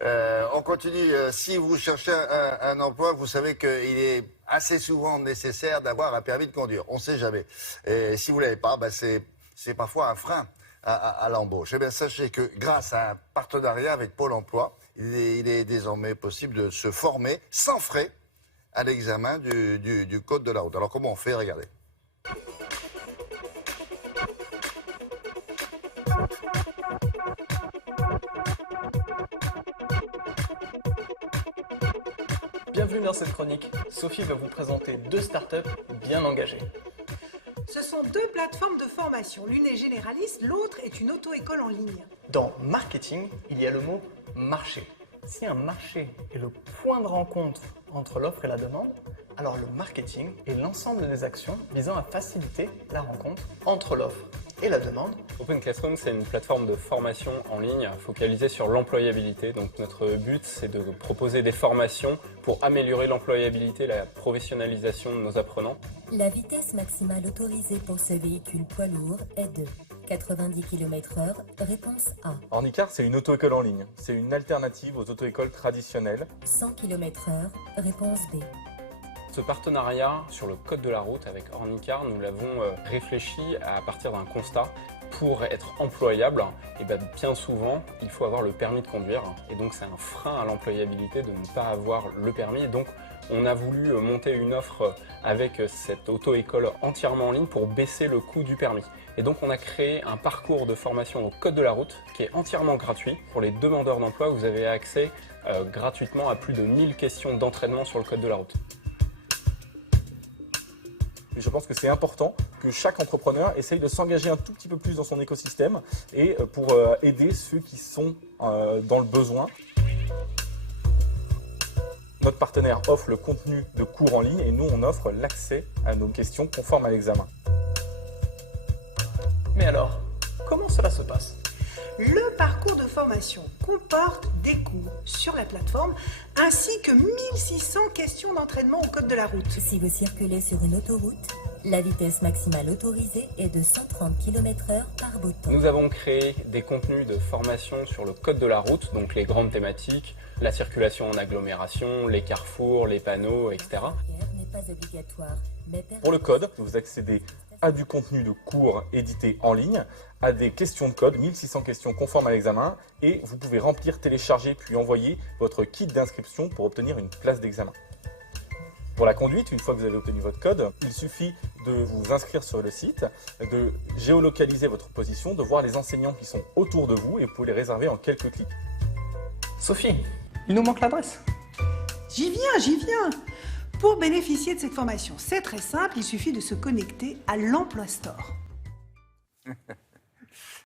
On continue. Si vous cherchez un emploi, vous savez qu'il est assez souvent nécessaire d'avoir un permis de conduire. On ne sait jamais. Et si vous ne l'avez pas, c'est parfois un frein à l'embauche. Eh bien, sachez que grâce à un partenariat avec Pôle emploi, il est désormais possible de se former sans frais à l'examen du code de la route. Alors comment on fait? Regardez. Bienvenue dans cette chronique. Sophie va vous présenter deux startups bien engagées. Ce sont deux plateformes de formation. L'une est généraliste, l'autre est une auto-école en ligne. Dans marketing, il y a le mot marché. Si un marché est le point de rencontre entre l'offre et la demande, alors le marketing est l'ensemble des actions visant à faciliter la rencontre entre l'offre et la demande. Open Classroom, c'est une plateforme de formation en ligne focalisée sur l'employabilité. Donc notre but, c'est de proposer des formations pour améliorer l'employabilité et la professionnalisation de nos apprenants. La vitesse maximale autorisée pour ce véhicule poids lourd est de 90 km/h, réponse A. Ornicar, c'est une auto-école en ligne. C'est une alternative aux auto-écoles traditionnelles. 100 km/h, réponse B. Ce partenariat sur le code de la route avec Ornicar, nous l'avons réfléchi à partir d'un constat. Pour être employable, et bien souvent, il faut avoir le permis de conduire. Et donc, c'est un frein à l'employabilité de ne pas avoir le permis. Et donc, on a voulu monter une offre avec cette auto-école entièrement en ligne pour baisser le coût du permis. Et donc, on a créé un parcours de formation au code de la route qui est entièrement gratuit. Pour les demandeurs d'emploi, vous avez accès gratuitement à plus de 1000 questions d'entraînement sur le code de la route. Et je pense que c'est important que chaque entrepreneur essaye de s'engager un tout petit peu plus dans son écosystème et pour aider ceux qui sont dans le besoin. Notre partenaire offre le contenu de cours en ligne et nous, on offre l'accès à nos questions conformes à l'examen. Mais alors, comment cela se passe ? Le parcours de formation comporte des cours sur la plateforme ainsi que 1600 questions d'entraînement au code de la route. Si vous circulez sur une autoroute, la vitesse maximale autorisée est de 130 km/h par bouton. Nous avons créé des contenus de formation sur le code de la route, donc les grandes thématiques, la circulation en agglomération, les carrefours, les panneaux, etc. N'est pas obligatoire, mais Pour le code, vous accédez à du contenu de cours édité en ligne, à des questions de code, 1600 questions conformes à l'examen, et vous pouvez remplir, télécharger puis envoyer votre kit d'inscription pour obtenir une place d'examen. Pour la conduite, une fois que vous avez obtenu votre code, il suffit de vous inscrire sur le site, de géolocaliser votre position, de voir les enseignants qui sont autour de vous et vous pouvez les réserver en quelques clics. Sophie, il nous manque l'adresse. J'y viens. Pour bénéficier de cette formation, c'est très simple, il suffit de se connecter à l'Emploi Store.